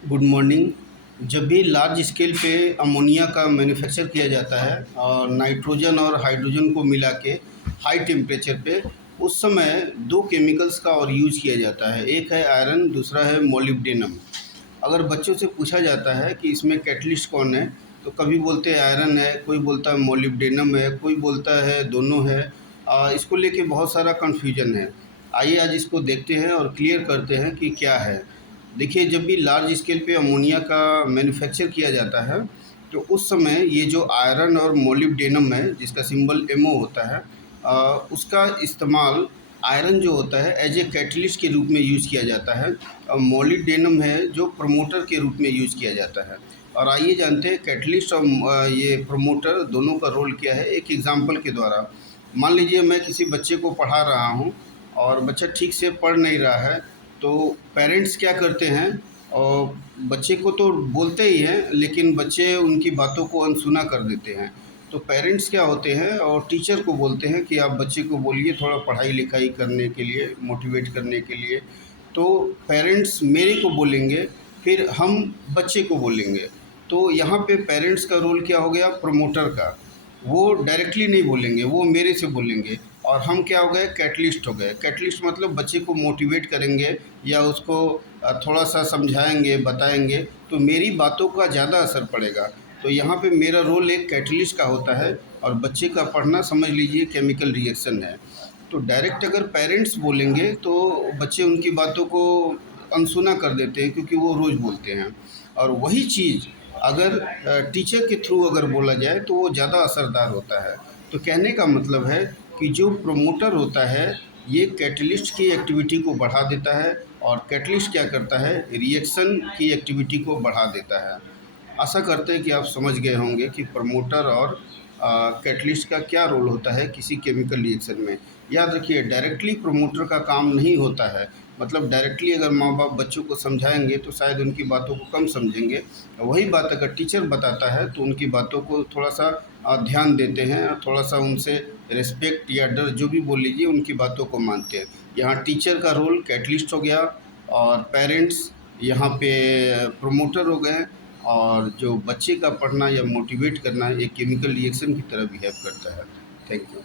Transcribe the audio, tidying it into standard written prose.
Good morning. जब भी large scale पे अमोनिया का मैन्युफैक्चर किया जाता है और नाइट्रोजन और हाइड्रोजन को मिला के हाई टेम्परेचर पे, उस समय दो केमिकल्स का और यूज़ किया जाता है। एक है आयरन, दूसरा है मोलिब्डेनम। अगर बच्चों से पूछा जाता है कि इसमें कैटलिस्ट कौन है, तो कभी बोलते हैं आयरन है, कोई बोलता है मोलिब्डेनम है, कोई बोलता है दोनों है। इसको लेके बहुत सारा कन्फ्यूजन है। आइए आज इसको देखते हैं और क्लियर करते हैं कि क्या है। देखिए, जब भी लार्ज स्केल पे अमोनिया का मैन्युफैक्चर किया जाता है, तो उस समय ये जो आयरन और मोलिब्डेनम है, जिसका सिंबल एमओ होता है, उसका इस्तेमाल आयरन जो होता है एज ए कैटलिस्ट के रूप में यूज़ किया जाता है, और मोलिब्डेनम है जो प्रमोटर के रूप में यूज़ किया जाता है। और आइए जानते हैं कैटलिस्ट और ये प्रमोटर दोनों का रोल क्या है, एक एग्जांपल के द्वारा। मान लीजिए मैं किसी बच्चे को पढ़ा रहा हूँ और बच्चा ठीक से पढ़ नहीं रहा है, तो पेरेंट्स क्या करते हैं, और बच्चे को तो बोलते ही हैं, लेकिन बच्चे उनकी बातों को अनसुना कर देते हैं। तो पेरेंट्स क्या होते हैं और टीचर को बोलते हैं कि आप बच्चे को बोलिए थोड़ा पढ़ाई लिखाई करने के लिए, मोटिवेट करने के लिए। तो पेरेंट्स मेरे को बोलेंगे, फिर हम बच्चे को बोलेंगे। तो यहाँ पे पेरेंट्स का रोल क्या हो गया, प्रमोटर का। वो डायरेक्टली नहीं बोलेंगे, वो मेरे से बोलेंगे। और हम क्या हो गए, कैटलिस्ट हो गए। कैटलिस्ट मतलब बच्चे को मोटिवेट करेंगे या उसको थोड़ा-सा समझाएँगे, बताएँगे, तो मेरी बातों का ज़्यादा असर पड़ेगा। तो यहाँ पे मेरा रोल एक कैटलिस्ट का होता है, और बच्चे का पढ़ना समझ लीजिए केमिकल रिएक्शन है। तो डायरेक्ट अगर पेरेंट्स बोलेंगे तो बच्चे उनकी बातों को अनसुना कर देते हैं, क्योंकि वो रोज़ बोलते हैं। और वही चीज़ अगर टीचर के थ्रू अगर बोला जाए तो वो ज़्यादा असरदार होता है। तो कहने का मतलब है कि जो प्रमोटर होता है, ये कैटलिस्ट की एक्टिविटी को बढ़ा देता है, और कैटलिस्ट क्या करता है, रिएक्शन की एक्टिविटी को बढ़ा देता है। आशा करते हैं कि आप समझ गए होंगे कि प्रमोटर और कैटलिस्ट का क्या रोल होता है किसी केमिकल रिएक्शन में। याद रखिए, डायरेक्टली प्रमोटर का काम नहीं होता है। मतलब डायरेक्टली अगर माँ बाप बच्चों को समझाएंगे तो शायद उनकी बातों को कम समझेंगे। वही बात अगर टीचर बताता है तो उनकी बातों को थोड़ा सा ध्यान देते हैं, और थोड़ा सा उनसे रिस्पेक्ट या डर जो भी बोल लीजिए, उनकी बातों को मानते हैं। यहाँ टीचर का रोल कैटलिस्ट हो गया, और पेरेंट्स यहाँ पे प्रमोटर हो गए, और जो बच्चे का पढ़ना या मोटिवेट करना एक केमिकल रिएक्शन की तरह बिहेव करता है। Thank you.